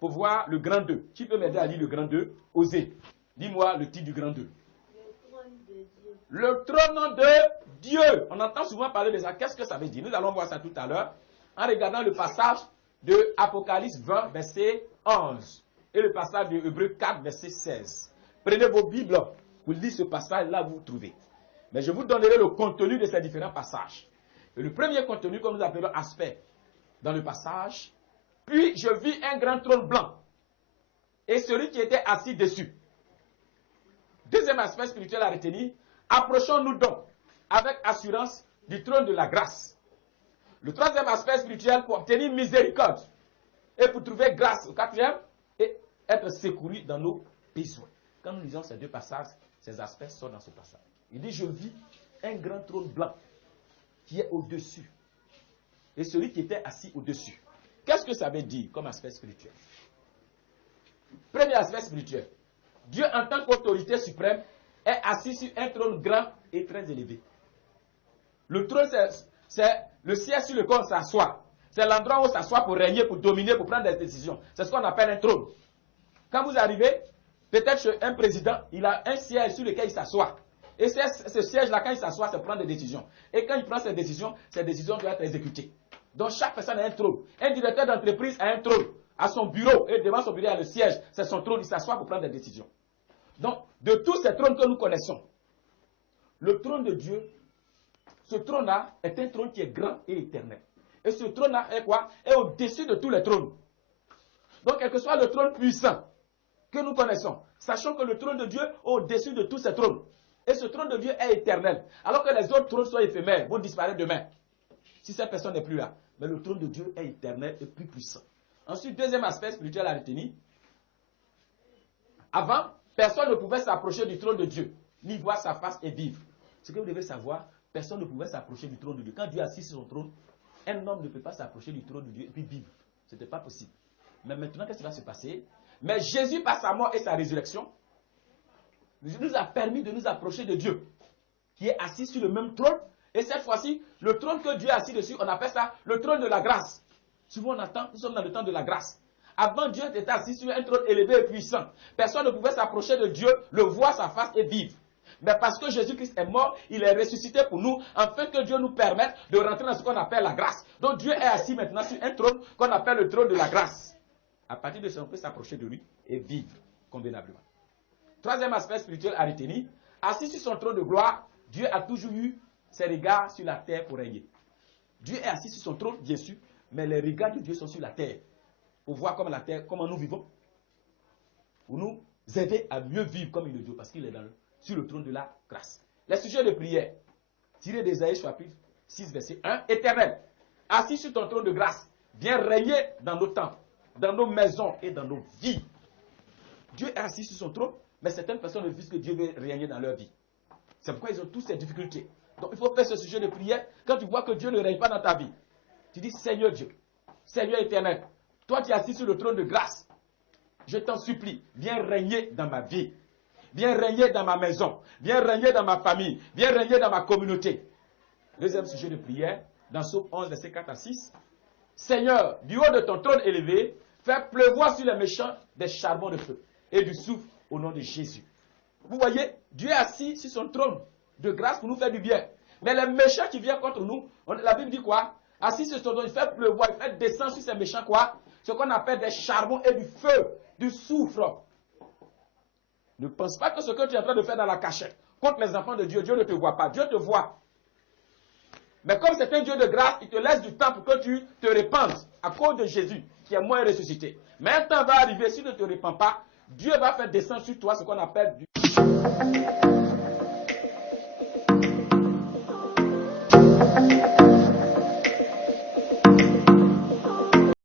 pour voir le grand 2. Qui peut m'aider à lire le grand 2? Osez. Dis-moi le titre du grand 2. Le trône de Dieu. On entend souvent parler de ça. Qu'est-ce que ça veut dire? Nous allons voir ça tout à l'heure en regardant le passage de Apocalypse 20, verset 11 et le passage de Hébreux 4, verset 16. Prenez vos Bibles pour lire ce passage-là, vous trouvez. Mais je vous donnerai le contenu de ces différents passages. Et le premier contenu que nous appelons aspect dans le passage, puis je vis un grand trône blanc et celui qui était assis dessus. Deuxième aspect spirituel à retenir, approchons-nous donc avec assurance du trône de la grâce. Le troisième aspect spirituel pour obtenir miséricorde et pour trouver grâce. Au quatrième, et être secouru dans nos besoins. Quand nous lisons ces deux passages, ces aspects sont dans ce passage. Il dit, je vis un grand trône blanc qui est au-dessus et celui qui était assis au-dessus. Qu'est-ce que ça veut dire comme aspect spirituel? Premier aspect spirituel. Dieu en tant qu'autorité suprême est assis sur un trône grand et très élevé. Le trône, c'est le siège sur lequel on s'assoit. C'est l'endroit où on s'assoit pour régner, pour dominer, pour prendre des décisions. C'est ce qu'on appelle un trône. Quand vous arrivez, peut-être chez un président, il a un siège sur lequel il s'assoit. Et ce siège-là, quand il s'assoit, c'est prendre des décisions. Et quand il prend ces décisions doivent être exécutées. Donc chaque personne a un trône. Un directeur d'entreprise a un trône. À son bureau, et devant son bureau, il y a le siège. C'est son trône, il s'assoit pour prendre des décisions. Donc, de tous ces trônes que nous connaissons, le trône de Dieu, ce trône-là est un trône qui est grand et éternel. Et ce trône-là est quoi? Est au-dessus de tous les trônes. Donc, quel que soit le trône puissant que nous connaissons, sachons que le trône de Dieu est au-dessus de tous ces trônes. Et ce trône de Dieu est éternel. Alors que les autres trônes sont éphémères, vont disparaître demain. Si cette personne n'est plus là. Mais le trône de Dieu est éternel et plus puissant. Ensuite, deuxième aspect spirituel à retenir. Avant, personne ne pouvait s'approcher du trône de Dieu, ni voir sa face et vivre. Ce que vous devez savoir, personne ne pouvait s'approcher du trône de Dieu. Quand Dieu est assis sur son trône, un homme ne peut pas s'approcher du trône de Dieu et puis vivre. Ce n'était pas possible. Mais maintenant, qu'est-ce qui va se passer? Mais Jésus, par sa mort et sa résurrection, nous a permis de nous approcher de Dieu, qui est assis sur le même trône. Et cette fois-ci, le trône que Dieu est assis dessus, on appelle ça le trône de la grâce. Souvent, nous sommes dans le temps de la grâce. Avant, Dieu était assis sur un trône élevé et puissant. Personne ne pouvait s'approcher de Dieu, le voir sa face et vivre. Mais parce que Jésus-Christ est mort, il est ressuscité pour nous, afin que Dieu nous permette de rentrer dans ce qu'on appelle la grâce. Donc Dieu est assis maintenant sur un trône qu'on appelle le trône de la grâce. À partir de ça, on peut s'approcher de lui et vivre convenablement. Troisième aspect spirituel à retenir, assis sur son trône de gloire, Dieu a toujours eu ses regards sur la terre pour régner. Dieu est assis sur son trône, bien sûr, mais les regards de Dieu sont sur la terre. Pour voir comment la terre, comment nous vivons. Pour nous aider à mieux vivre comme il le dit, parce qu'il est sur le trône de la grâce. Les sujets de prière, tirés d'Ésaïe chapitre 6, verset 1, éternel, assis sur ton trône de grâce, viens régner dans nos temps, dans nos maisons et dans nos vies. Dieu est assis sur son trône, mais certaines personnes refusent que Dieu veut régner dans leur vie. C'est pourquoi ils ont toutes ces difficultés. Donc il faut faire ce sujet de prière quand tu vois que Dieu ne règne pas dans ta vie. Tu dis, Seigneur Dieu, Seigneur éternel, toi qui es assis sur le trône de grâce, je t'en supplie, viens régner dans ma vie. Viens régner dans ma maison. Viens régner dans ma famille. Viens régner dans ma communauté. Deuxième sujet de prière, dans Psaume 11, verset 4 à 6. Seigneur, du haut de ton trône élevé, fais pleuvoir sur les méchants des charbons de feu et du soufre au nom de Jésus. Vous voyez, Dieu est assis sur son trône de grâce pour nous faire du bien. Mais les méchants qui viennent contre nous, la Bible dit quoi? Assis sur son trône, il fait pleuvoir, il fait descendre sur ces méchants quoi? Ce qu'on appelle des charbons et du feu, du soufre. Ne pense pas que ce que tu es en train de faire dans la cachette contre les enfants de Dieu, Dieu ne te voit pas. Dieu te voit. Mais comme c'est un Dieu de grâce, il te laisse du temps pour que tu te répandes à cause de Jésus qui est mort et ressuscité. Mais un temps va arriver, si tu ne te répands pas, Dieu va faire descendre sur toi ce qu'on appelle du...